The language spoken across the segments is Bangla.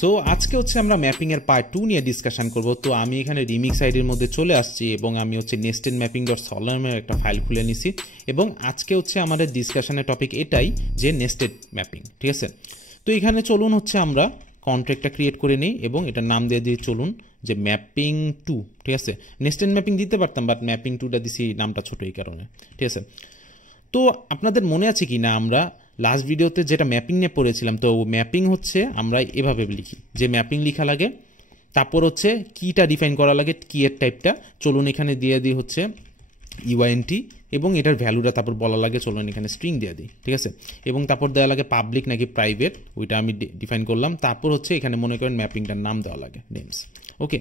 সো আজকে হচ্ছে আমরা ম্যাপিং এর পার্ট 2 নিয়ে ডিসকাশন করব। তো আমি এখানে রিমিক্স আইডির মধ্যে চলে আসছি এবং আমি হচ্ছে নেস্টেড ম্যাপিং ডট সলার একটা ফাইল খুলে নিছি এবং আজকে হচ্ছে আমাদের ডিসকাশনের টপিক এটাই যে নেস্টেড ম্যাপিং, ঠিক আছে। তো এখানে চলুন হচ্ছে আমরা কন্ট্রাক্টটা ক্রিয়েট করে নিই এবং এটার নাম দিয়ে দিয়ে চলুন যে ম্যাপিং 2, ঠিক আছে। নেস্টেড ম্যাপিং দিতে পারতাম বাট ম্যাপিং 2টা দিছি, নামটা ছোট এই কারণে, ঠিক আছে। তো আপনাদের মনে আছে কি না আমরা লাস্ট ভিডিওতে যেটা ম্যাপিং নিয়ে পড়েছিলাম, তো ম্যাপিং হচ্ছে আমরা এভাবে লিখি যে ম্যাপিং লেখা লাগে, তারপর হচ্ছে কিটা ডিফাইন করা লাগে, কি এর টাইপটা চলুন এখানে দিয়ে দিই হচ্ছে ইউআইএনটি এবং এটার ভ্যালুটা তারপর বলা লাগে চলুন এখানে স্ট্রিং দিয়ে দিই, ঠিক আছে। এবং তারপর দেওয়া লাগে পাবলিক নাকি প্রাইভেট, ওইটা আমি ডিফাইন করলাম। তারপর হচ্ছে এখানে মনে করেন ম্যাপিংটার নাম দেওয়া লাগে নেমস, ওকে।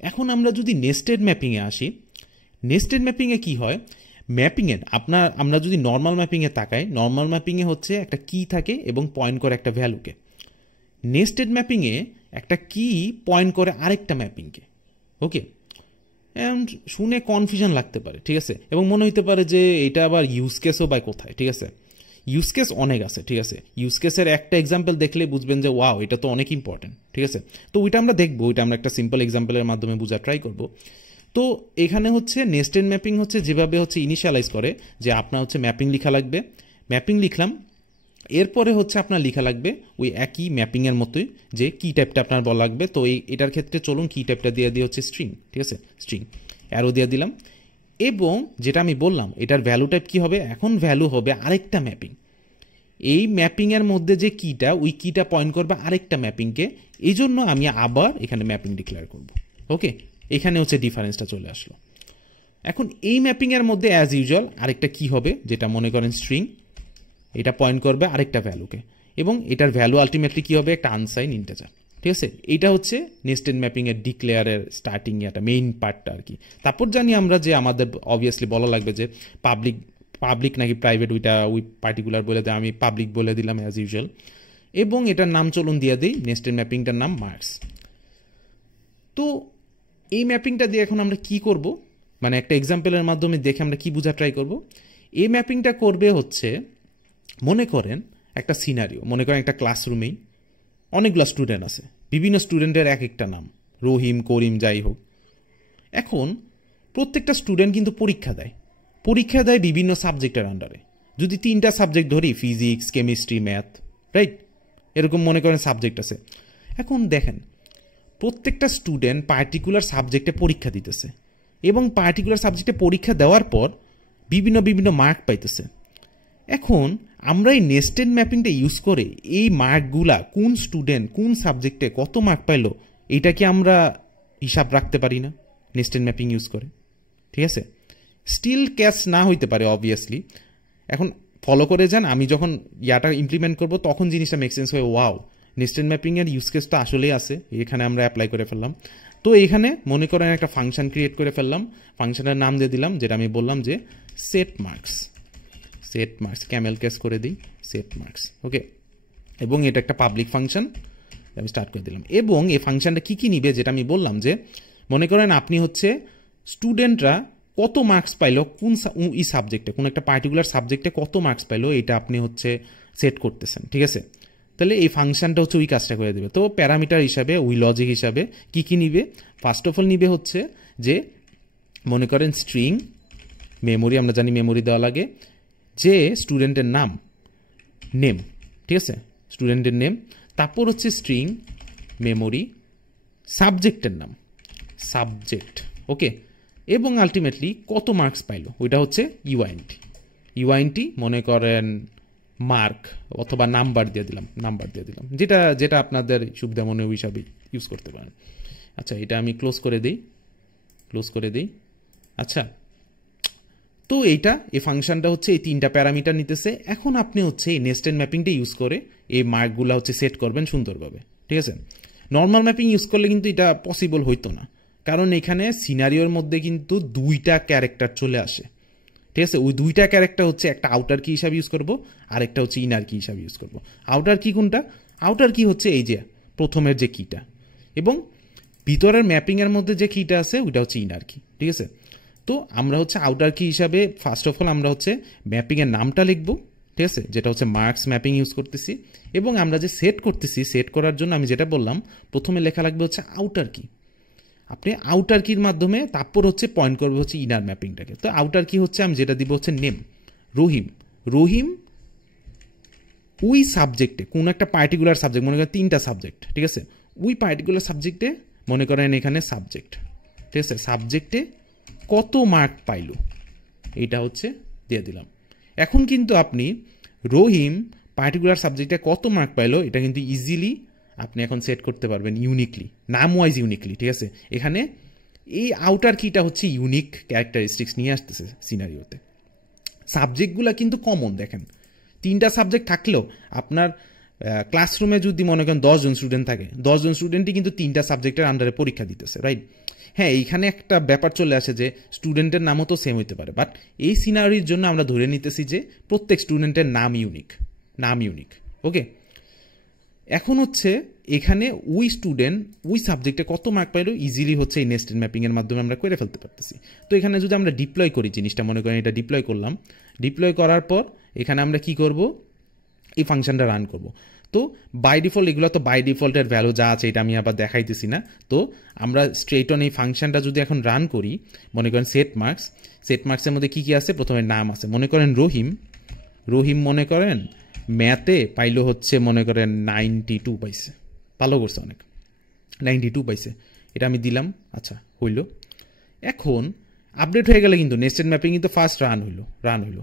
এখন আমরা যদি নেস্টেড ম্যাপিংয়ে আসি, নেস্টেড ম্যাপিংয়ে কি হয়, ম্যাপিংয়ের আমরা যদি নর্মাল ম্যাপিংয়ে তাকাই, নর্মাল ম্যাপিংয়ে হচ্ছে একটা কি থাকে এবং পয়েন্ট করে একটা ভ্যালুকে। নেস্টেড ম্যাপিংয়ে একটা কি পয়েন্ট করে আরেকটা ম্যাপিংকে, ওকে। শুনে কনফিউশন লাগতে পারে, ঠিক আছে, এবং মনে হইতে পারে যে এটা আবার ইউজ কেসও বা কোথায়, ঠিক আছে। ইউজ কেস অনেক আছে, ঠিক আছে। ইউজ কেসের একটা এক্সাম্পল দেখলে বুঝবেন যে ওয়াও এটা তো অনেক ইম্পর্টেন্ট, ঠিক আছে। তো ওইটা আমরা দেখবো, ওইটা আমরা একটা সিম্পল এক্সাম্পলের মাধ্যমে বোঝা ট্রাই করবো। তো এখানে হচ্ছে নেস্টেড ম্যাপিং হচ্ছে যেভাবে হচ্ছে ইনিশিয়ালাইজ করে যে আপনার হচ্ছে ম্যাপিং লেখা লাগবে, ম্যাপিং লিখলাম, এরপরে হচ্ছে আপনার লেখা লাগবে ওই একই ম্যাপিংয়ের মতোই যে কি টাইপটা আপনার বলা লাগবে। তো এটার ক্ষেত্রে চলুন কি টাইপটা দিয়ে দিয়ে হচ্ছে স্ট্রিং, ঠিক আছে, স্ট্রিং অ্যারো দিয়ে দিলাম। এবং যেটা আমি বললাম এটার ভ্যালু টাইপ কী হবে, এখন ভ্যালু হবে আরেকটা ম্যাপিং। এই ম্যাপিংয়ের মধ্যে যে কিটা, ওই কিটা পয়েন্ট করবে আরেকটা ম্যাপিংকে, এই জন্য আমি আবার এখানে ম্যাপিং ডিক্লেয়ার করব, ওকে। এখানে হচ্ছে ডিফারেন্সটা চলে আসলো। এখন এই ম্যাপিংয়ের মধ্যে অ্যাজ ইউজুয়াল আরেকটা কি হবে, যেটা মনে করেন স্ট্রিং, এটা পয়েন্ট করবে আরেকটা ভ্যালুকে এবং এটার ভ্যালু আলটিমেটলি কি হবে, একটা আনসাইন ইন্টিজার, ঠিক আছে। এইটা হচ্ছে নেস্টেড ম্যাপিংয়ের ডিক্লেয়ারের স্টার্টিং একটা মেইন পার্টটা আর কি। তারপর জানি আমরা যে আমাদের অবভিয়াসলি বলা লাগবে যে পাবলিক নাকি প্রাইভেট, ওই পার্টিকুলার বলে দেয়, আমি পাবলিক বলে দিলাম অ্যাজ ইউজুয়াল। এবং এটার নাম চলুন দিয়ে দিই, নেস্টেড ম্যাপিংটার নাম মার্কস। তো এই ম্যাপিংটা দিয়ে এখন আমরা কি করব, মানে একটা এক্সাম্পলের মাধ্যমে দেখে আমরা কি বোঝা ট্রাই করব। এই ম্যাপিংটা করবে হচ্ছে মনে করেন একটা সিনারিও, মনে করেন একটা ক্লাসরুমেই অনেকগুলো স্টুডেন্ট আছে, বিভিন্ন স্টুডেন্টের এক একটা নাম, রহিম, করিম, যাই হোক। এখন প্রত্যেকটা স্টুডেন্ট কিন্তু পরীক্ষা দেয় বিভিন্ন সাবজেক্টের আন্ডারে। যদি 3টা সাবজেক্ট ধরি, ফিজিক্স, কেমিস্ট্রি, ম্যাথ, রাইট, এরকম মনে করেন সাবজেক্ট আছে। এখন দেখেন প্রত্যেকটা স্টুডেন্ট পার্টিকুলার সাবজেক্টে পরীক্ষা দিতেছে এবং পার্টিকুলার সাবজেক্টে পরীক্ষা দেওয়ার পর বিভিন্ন মার্ক পাইতেছে। এখন আমরা এই নেস্টেড ম্যাপিংটা ইউজ করে এই মার্কগুলা কোন স্টুডেন্ট কোন সাবজেক্টে কত মার্ক পাইলো এইটা কি আমরা হিসাব রাখতে পারি না নেস্টেড ম্যাপিং ইউজ করে, ঠিক আছে। স্টিল ক্যাচ না হইতে পারে অবভিয়াসলি। এখন ফলো করে যান, আমি যখন ইয়াটা ইমপ্লিমেন্ট করব তখন জিনিসটা মেক সেন্স হয়, ওয়াও নেস্টেড ম্যাপিংয়ের ইউজ কেস তো আসলেই আছে, এখানে আমরা অ্যাপ্লাই করে ফেললাম। তো এখানে মনে করেন একটা ফাংশন ক্রিয়েট করে ফেললাম, ফাংশনের নাম দিয়ে দিলাম যেটা আমি বললাম যে সেট মার্কস, ক্যামেল কেস করে দিই সেট মার্কস, ওকে। এবং এটা একটা পাবলিক ফাংশন, আমি স্টার্ট করে দিলাম। এবং এই ফাংশনটা কি নিবে, যেটা আমি বললাম যে মনে করেন আপনি হচ্ছে স্টুডেন্টরা কত মার্কস পাইলো কোন সাবজেক্টে, কোন একটা পার্টিকুলার সাবজেক্টে কত মার্কস পাইলো এটা আপনি হচ্ছে সেট করতেছেন, ঠিক আছে। তাহলে এই ফাংশনটা হচ্ছে ওই কাজটা করে দেবে। তো প্যারামিটার হিসাবে, ওই লজিক হিসাবে কি নিবে, ফার্স্ট অফ অল নিবে হচ্ছে যে মনে করেন স্ট্রিং মেমোরি, আমরা জানি মেমোরি দেওয়া লাগে, যে স্টুডেন্টের নাম নেম, ঠিক আছে, স্টুডেন্টের নেম। তারপর হচ্ছে স্ট্রিং মেমোরি সাবজেক্টের নাম, সাবজেক্ট, ওকে। এবং আলটিমেটলি কত মার্কস পাইলো ওইটা হচ্ছে ইউআইএনটি মনে করেন মার্ক অথবা নাম্বার দিয়ে দিলাম, যেটা আপনাদের সুবিধা মনে হিসাবে ইউজ করতে পারেন। আচ্ছা, এটা আমি ক্লোজ করে দিই। আচ্ছা, তো এই ফাংশনটা হচ্ছে এই 3টা প্যারামিটার নিতেছে। এখন আপনি হচ্ছে এই নেস্টেড ম্যাপিংটা ইউজ করে এই মার্কগুলো হচ্ছে সেট করবেন সুন্দরভাবে, ঠিক আছে। নর্মাল ম্যাপিং ইউজ করলে কিন্তু এটা পসিবল হইতো না, কারণ এখানে সিনারিওর মধ্যে কিন্তু 2টা ক্যারেক্টার চলে আসে, ঠিক আছে। ওই 2টা ক্যারেক্টার হচ্ছে একটা আউটার কি হিসাবে ইউজ করব আর একটা হচ্ছে ইনার কি হিসাবে ইউজ করব। আউটার কি কোনটা, আউটার কি হচ্ছে এই যে প্রথমের যে কিটা, এবং ভিতরের ম্যাপিংয়ের মধ্যে যে কিটা আছে ওইটা হচ্ছে ইনার কি, ঠিক আছে। তো আমরা হচ্ছে আউটার কি হিসাবে ফার্স্ট অফ অল আমরা হচ্ছে ম্যাপিংয়ের নামটা লিখবো, ঠিক আছে, যেটা হচ্ছে মার্কস ম্যাপিং ইউজ করতেছি। এবং আমরা যে সেট করতেছি, সেট করার জন্য আমি যেটা বললাম প্রথমে লেখা লাগবে হচ্ছে আউটার কি। আপনি আউটার কির মাধ্যমে তারপর হচ্ছে পয়েন্ট করবে হচ্ছে ইনার ম্যাপিংটাকে। তো আউটার কি হচ্ছে আমি যেটা দিব হচ্ছে নেম রহিম। রহিম ওই সাবজেক্টে কোনো একটা পার্টিকুলার সাবজেক্ট, মনে করেন 3টা সাবজেক্ট, ঠিক আছে, ওই পার্টিকুলার সাবজেক্টে মনে করেন এখানে সাবজেক্ট, ঠিক আছে, সাবজেক্টে কত মার্ক পাইল এইটা হচ্ছে দিয়ে দিলাম। এখন কিন্তু আপনি রহিম পার্টিকুলার সাবজেক্টে কত মার্ক পাইলো এটা কিন্তু ইজিলি আপনি এখন সেট করতে পারবেন ইউনিকলি, নাম ওয়াইজ ইউনিকলি, ঠিক আছে। এখানে এই আউটার কিটা হচ্ছে ইউনিক ক্যারেক্টারিস্টিক্স নিয়ে আসতেছে সিনারিওতে। সাবজেক্টগুলো কিন্তু কমন, দেখেন 3টা সাবজেক্ট থাকলেও আপনার ক্লাসরুমে যদি মনে করেন 10 জন স্টুডেন্ট থাকে, 10 জন স্টুডেন্টই কিন্তু 3টা সাবজেক্টের আন্ডারে পরীক্ষা দিতেছে, রাইট। হ্যাঁ, এইখানে একটা ব্যাপার চলে আসে যে স্টুডেন্টের নামও তো সেম হইতে পারে, বাট এই সিনারির জন্য আমরা ধরে নিতেছি যে প্রত্যেক স্টুডেন্টের নাম ইউনিক, নাম ইউনিক। ওকে, এখন হচ্ছে এখানে ওই স্টুডেন্ট ওই সাবজেক্টে কত মার্ক পাইলো ইজিলি হচ্ছে এই নেস্টেড ম্যাপিংয়ের মাধ্যমে আমরা করে ফেলতে পারতেছি। তো এখানে যদি আমরা ডিপ্লয় করি জিনিসটা, মনে করেন এটা ডিপ্লয় করলাম, ডিপ্লয় করার পর এখানে আমরা কি করব, এই ফাংশনটা রান করব। তো বাই ডিফল্ট এগুলো তো বাই ডিফল্টের ভ্যালু যা আছে এটা আমি আবার দেখাইতেছি না। তো আমরা স্ট্রেট অন এই ফাংশনটা যদি এখন রান করি, মনে করেন সেট মার্কস, সেট মার্কসের মধ্যে কি কি আছে, প্রথমে নাম আছে, মনে করেন রহিম। রহিম মনে করেন ম্যাথে পাইলো হচ্ছে মনে করেন 92 পাইছে, ভালো করছে অনেক, 92 পাইছে, এটা আমি দিলাম। আচ্ছা হইল। এখন আপডেট হয়ে গেলে কিন্তু নেস্টেড ম্যাপিং কিন্তু ফার্স্ট রান হইলো।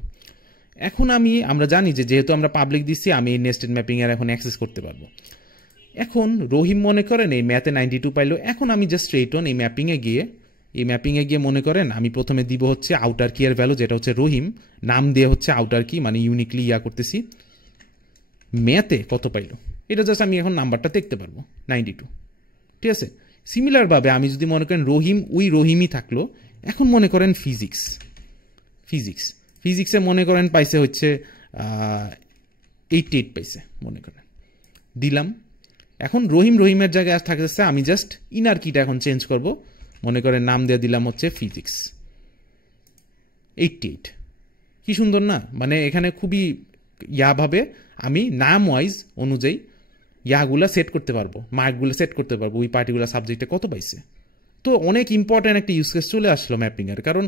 এখন আমরা জানি যে যেহেতু আমরা পাবলিক দিচ্ছি আমি এই নেস্টেড ম্যাপিং এর এখন অ্যাক্সেস করতে পারবো। এখন রহিম মনে করেন এই ম্যাথে 92 পাইলো। এখন আমি জাস্ট স্ট্রেট অন এই ম্যাপিংয়ে গিয়ে মনে করেন আমি প্রথমে দিব হচ্ছে আউটার কি এর ভ্যালু, যেটা হচ্ছে রহিম, নাম দিয়ে হচ্ছে আউটার কি, মানে ইউনিকলি করতেছি, ম্যাথে কত পাইলো এটা জাস্ট আমি এখন নাম্বারটা দেখতে পারবো 92, ঠিক আছে। সিমিলারভাবে আমি যদি মনে করেন রহিম ওই রহিমই থাকলো, এখন মনে করেন ফিজিক্সে মনে করেন পাইছে হচ্ছে 88 পাইছে, মনে করেন দিলাম। এখন রহিমের জায়গায় থাকতেছে, আমি জাস্ট ইনার কিটা এখন চেঞ্জ করব, মনে করেন নাম দিয়ে দিলাম হচ্ছে ফিজিক্স 88। কি সুন্দর না, মানে এখানে খুবই ভাবে আমি নাম ওয়াইজ অনুযায়ী ইয়াগুলা সেট করতে পারবো, মার্কগুলো সেট করতে পারবো ওই পার্টিকুলার সাবজেক্টে কত পাইছে। তো অনেক ইম্পর্টেন্ট একটা ইউজ কেস চলে আসলো ম্যাপিংয়ের, কারণ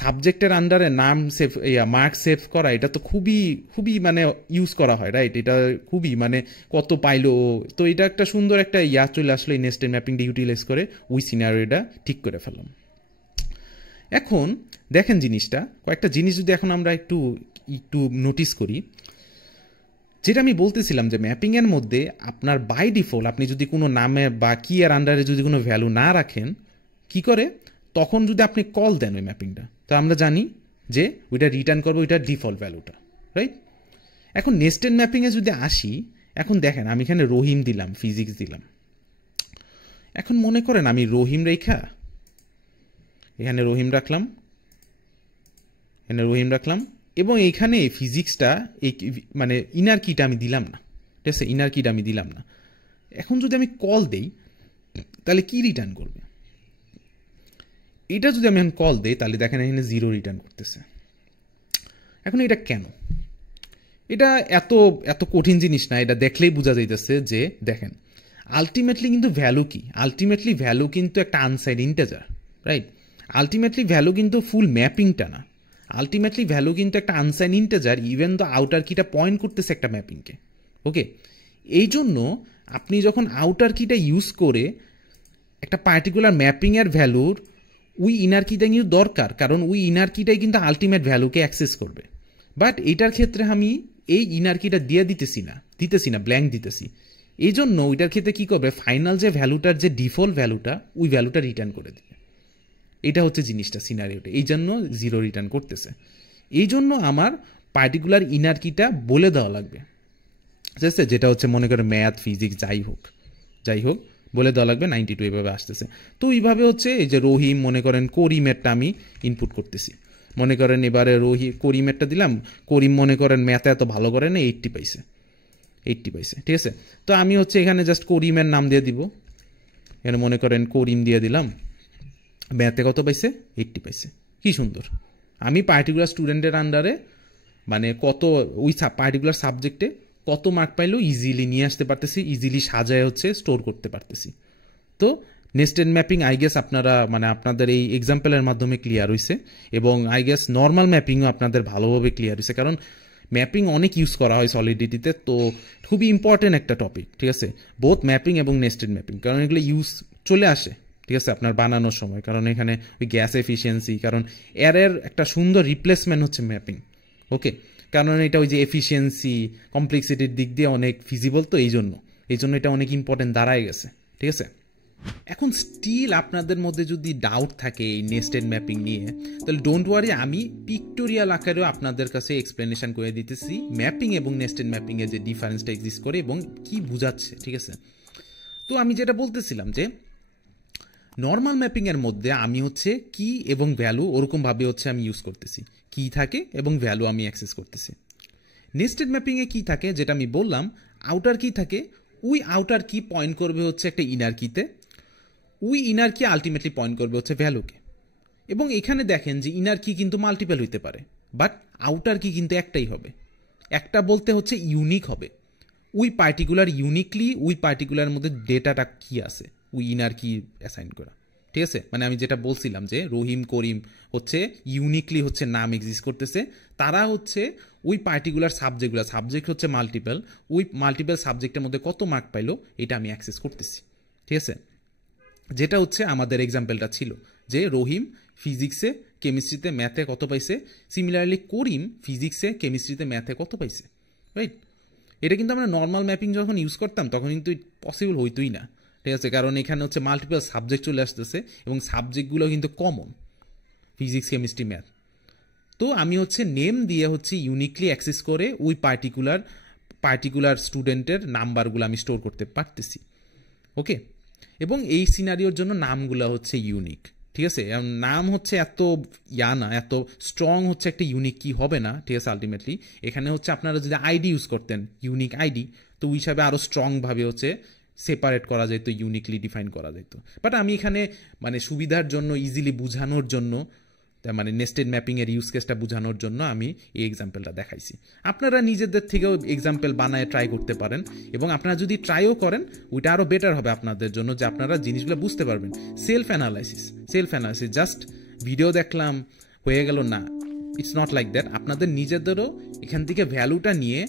সাবজেক্টের আন্ডারে নাম সেভ মার্ক সেভ করা এটা তো খুবই মানে ইউজ করা হয়, রাইট। এটা খুবই মানে কত পাইলো, তো এটা একটা সুন্দর একটা চলে আসলো এই নেস্টেড ম্যাপিংটা ইউটিলাইজ করে ওই সিনারিওটা ঠিক করে ফেললাম। এখন দেখেন জিনিসটা, কয়েকটা জিনিস যদি এখন আমরা একটু নোটিস করি, যেটা আমি বলতেছিলাম যে ম্যাপিংয়ের মধ্যে আপনার বাই ডিফল্ট আপনি যদি কোনো নামে বা কি এর আন্ডারে যদি কোনো ভ্যালু না রাখেন, কি করে, তখন যদি আপনি কল দেন ওই ম্যাপিংটা, তো আমরা জানি যে ওইটা রিটার্ন করবো ওইটা ডিফল্ট ভ্যালুটা, রাইট। এখন নেস্টেড ম্যাপিংয়ে যদি আসি, এখন দেখেন আমি এখানে রহিম দিলাম, ফিজিক্স দিলাম। এখন মনে করেন আমি রহিম রেখা এখানে রহিম রাখলাম, এবং এইখানে ফিজিক্সটা এই মানে ইনার কিটা আমি দিলাম না, ঠিক আছে, ইনার কিটা আমি দিলাম না। এখন যদি আমি কল দেই তাহলে কি রিটার্ন করবে, এটা যদি আমি এখন কল দেই তাহলে দেখেন এখানে 0 রিটার্ন করতেছে। এখন এটা কেন, এটা এত কঠিন জিনিস না, এটা দেখলেই বোঝা যাইতেছে যে দেখেন আলটিমেটলি কিন্তু ভ্যালু কি, আলটিমেটলি ভ্যালু কিন্তু একটা আনসাইড ইন্টিজার, রাইট। আলটিমেটলি ভ্যালু কিন্তু ফুল ম্যাপিংটা না, আলটিমেটলি ভ্যালু কিন্তু একটা unsigned integer, even the outer কিটা পয়েন্ট করতেছে একটা ম্যাপিংকে। ওকে, এই জন্য আপনি যখন আউটার কিটা ইউজ করে একটা পার্টিকুলার ম্যাপিংয়ের ভ্যালুর ওই ইনার কিটা কিন্তু দরকার, কারণ ওই ইনার কিটাই কিন্তু আলটিমেট ভ্যালুকে অ্যাক্সেস করবে। বাট এটার ক্ষেত্রে আমি এই ইনার কিটা দিয়ে দিতেছি না, ব্ল্যাঙ্ক দিতেছি। এই জন্য ওইটার ক্ষেত্রে কি করবে, ফাইনাল যে ভ্যালুটার যে ডিফল্ট ভ্যালুটা ওই ভ্যালুটা রিটার্ন করে দেবে। এটা হচ্ছে জিনিসটা, সিনারিওটা, এই জন্য 0 রিটার্ন করতেছে। এই জন্য আমার পার্টিকুলার ইনার কিটা বলে দেওয়া লাগবে, ঠিক আছে, যেটা হচ্ছে মনে করে ম্যাথ ফিজিক্স যাই হোক বলে দেওয়া লাগবে 92 এভাবে আসতেছে। তো এইভাবে হচ্ছে এই যে রহিম মনে করেন করিমেরটা আমি ইনপুট করতেছি, মনে করেন এবারে করিমেরটা দিলাম, করিম মনে করেন ম্যাথে এত ভালো করে না, 80 পাইছে, ঠিক আছে। তো আমি হচ্ছে এখানে জাস্ট করিমের নাম দিয়ে দিব, এখানে মনে করেন করিম দিয়ে দিলাম, ম্যাথে কত পাইছে, 80 পাইছে। কি সুন্দর, আমি পার্টিকুলার স্টুডেন্টের আন্ডারে মানে কত ওই পার্টিকুলার সাবজেক্টে কত মার্ক পাইলো ইজিলি নিয়ে আসতে পারতেছি, ইজিলি সাজায় হচ্ছে স্টোর করতে পারতেছি। তো নেস্টেড ম্যাপিং আই গেস আপনারা মানে আপনাদের এই এক্সাম্পলের মাধ্যমে ক্লিয়ার হয়েছে, এবং আই গেস নর্মাল ম্যাপিংও আপনাদের ভালোভাবে ক্লিয়ার হয়েছে, কারণ ম্যাপিং অনেক ইউজ করা হয় সলিডিটিতে। তো খুবই ইম্পর্টেন্ট একটা টপিক, ঠিক আছে, বোথ ম্যাপিং এবং নেস্টেড ম্যাপিং, কারণ এগুলো ইউজ চলে আসে, ঠিক আছে, আপনার বানানোর সময়। কারণ এখানে ওই গ্যাস এফিসিয়েন্সি, কারণ এর একটা সুন্দর রিপ্লেসমেন্ট হচ্ছে ম্যাপিং। ওকে, কারণ এটা ওই যে এফিসিয়েন্সি কমপ্লেক্সিটির দিক দিয়ে অনেক ফিজিবল, তো এই জন্য এটা অনেক ইম্পর্টেন্ট দাঁড়ায় গেছে, ঠিক আছে। এখন স্টিল আপনাদের মধ্যে যদি ডাউট থাকে এই নেস্টেড ম্যাপিং নিয়ে, তাহলে ডোন্ট ওয়ারি, আমি পিক্টোরিয়াল আকারেও আপনাদের কাছে এক্সপ্লেনেশন করে দিতেছি ম্যাপিং এবং নেস্টেড ম্যাপিং এর যে ডিফারেন্সটা এক্সিস্ট করে এবং কি বোঝাচ্ছে, ঠিক আছে। তো আমি যেটা বলতেছিলাম যে নর্মাল ম্যাপিং এর মধ্যে আমি হচ্ছে কি এবং ভ্যালু ওরকমভাবে হচ্ছে আমি ইউজ করতেছি, কি থাকে এবং ভ্যালু আমি অ্যাক্সেস করতেছি। নেস্টেড ম্যাপিং এ কি থাকে, যেটা আমি বললাম, আউটার কি থাকে, ওই আউটার কি পয়েন্ট করবে হচ্ছে একটা ইনার কিতে, ওই ইনার কি আলটিমেটলি পয়েন্ট করবে হচ্ছে ভ্যালুকে। এবং এখানে দেখেন যে ইনার কি কিন্তু মাল্টিপল হইতে পারে, বাট আউটার কি কিন্তু একটাই হবে। একটা বলতে হচ্ছে ইউনিক হবে, ওই পার্টিকুলার ইউনিকলি ওই পার্টিকুলার মধ্যে ডেটাটা কি আছে ওই ইনার কি অ্যাসাইন করা, ঠিক আছে। মানে আমি যেটা বলছিলাম যে রহিম করিম হচ্ছে ইউনিকলি হচ্ছে নাম এক্সিস্ট করতেছে, তারা হচ্ছে ওই পার্টিকুলার সাবজেক্ট হচ্ছে মাল্টিপল, ওই মাল্টিপল সাবজেক্টের মধ্যে কত মার্ক পাইলো এটা আমি অ্যাক্সেস করতেছি, ঠিক আছে। যেটা হচ্ছে আমাদের এক্সাম্পলটা ছিল যে রহিম ফিজিক্সে কেমিস্ট্রিতে ম্যাথে কত পাইছে, সিমিলারলি করিম ফিজিক্সে কেমিস্ট্রিতে ম্যাথে কত পাইছে, রাইট। এটা কিন্তু আমরা নর্মাল ম্যাপিং যখন ইউজ করতাম তখন কিন্তু পসিবল হইতোই না, ঠিক আছে, কারণ এখানে হচ্ছে মাল্টিপল সাবজেক্ট চলে আসতেছে এবং সাবজেক্টগুলো কিন্তু কমন, ফিজিক্স কেমিস্ট্রি ম্যাথ। তো আমি হচ্ছে নেম দিয়ে হচ্ছে ইউনিকলি অ্যাক্সেস করে ওই পার্টিকুলার স্টুডেন্টের নাম্বারগুলো আমি স্টোর করতে পারতেছি, ওকে। এবং এই সিনারিওর জন্য নামগুলো হচ্ছে ইউনিক, ঠিক আছে। নাম হচ্ছে এত না, এত স্ট্রং হচ্ছে একটা ইউনিক কি হবে না, ঠিক আছে। আলটিমেটলি এখানে হচ্ছে আপনারা যদি আইডি ইউজ করতেন, ইউনিক আইডি, তো ওই হিসাবে আরও স্ট্রংভাবে হচ্ছে সেপারেট করা যেত, ইউনিকলি ডিফাইন করা যেত। বাট আমি এখানে মানে সুবিধার জন্য, ইজিলি বোঝানোর জন্য, মানে নেস্টেড ম্যাপিংয়ের ইউজ কেসটা বোঝানোর জন্য আমি এই এক্সাম্পলটা দেখাইছি। আপনারা নিজেদের থেকেও এক্সাম্পল বানায় ট্রাই করতে পারেন, এবং আপনারা যদি ট্রাইও করেন ওইটা আরও বেটার হবে আপনাদের জন্য, যে আপনারা জিনিসগুলো বুঝতে পারবেন। সেলফ অ্যানালাইসিস জাস্ট ভিডিও দেখলাম হয়ে গেল না, ইটস নট লাইক দ্যাট। আপনাদের নিজেদেরও এখান থেকে ভ্যালুটা নিয়ে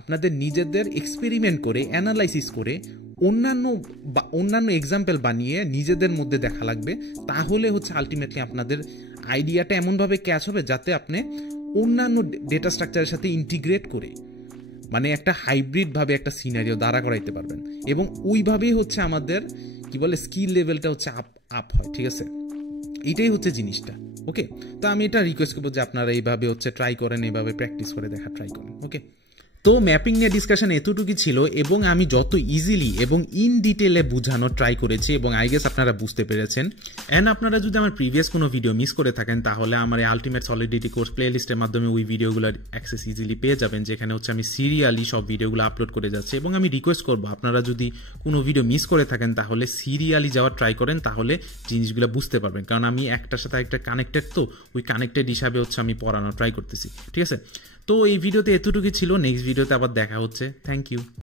আপনাদের নিজেদের এক্সপেরিমেন্ট করে অ্যানালাইসিস করে অন্যান্য এক্সাম্পল বানিয়ে নিজেদের মধ্যে দেখা লাগবে, তাহলে হচ্ছে আলটিমেটলি আপনাদের আইডিয়াটা এমনভাবে ক্যাচ হবে যাতে আপনি অন্যান্য ডেটা স্ট্রাকচারের সাথে ইন্টিগ্রেট করে মানে একটা হাইব্রিডভাবে একটা সিনারিও দাঁড়া করাইতে পারবেন, এবং ওইভাবেই হচ্ছে আমাদের কি বলে স্কিল লেভেলটা হচ্ছে আপ হয়, ঠিক আছে। এইটাই হচ্ছে জিনিসটা, ওকে। তো আমি এটা রিকোয়েস্ট করবো যে আপনারা এইভাবে হচ্ছে ট্রাই করেন, এইভাবে প্র্যাকটিস করে দেখা ট্রাই করেন, ওকে। তো ম্যাপিং নিয়ে ডিসকাশন এতটুকুই ছিল, এবং আমি যত ইজিলি এবং ইন ডিটেলে বোঝানোর ট্রাই করেছি, এবং আই গেস আপনারা বুঝতে পেরেছেন। অ্যান্ড আপনারা যদি আমার প্রিভিয়াস কোনো ভিডিও মিস করে থাকেন, তাহলে আমার এই আলটিমেট সলিডিটি কোর্স প্লে লিস্টের মাধ্যমে ওই ভিডিওগুলোর অ্যাক্সেস ইজিলি পেয়ে যাবেন, যেখানে হচ্ছে আমি সিরিয়ালি সব ভিডিওগুলো আপলোড করে যাচ্ছি। এবং আমি রিকোয়েস্ট করবো আপনারা যদি কোনো ভিডিও মিস করে থাকেন তাহলে সিরিয়ালি যাওয়ার ট্রাই করেন, তাহলে জিনিসগুলো বুঝতে পারবেন, কারণ আমি একটার সাথে একটা কানেক্টেড, তো ওই কানেক্টেড হিসাবে হচ্ছে আমি পড়ানোর ট্রাই করতেছি, ঠিক আছে। তো এই ভিডিওতে এতটুকুই ছিল, নেক্সট ভিডিওতে আবার দেখা হচ্ছে। Thank you.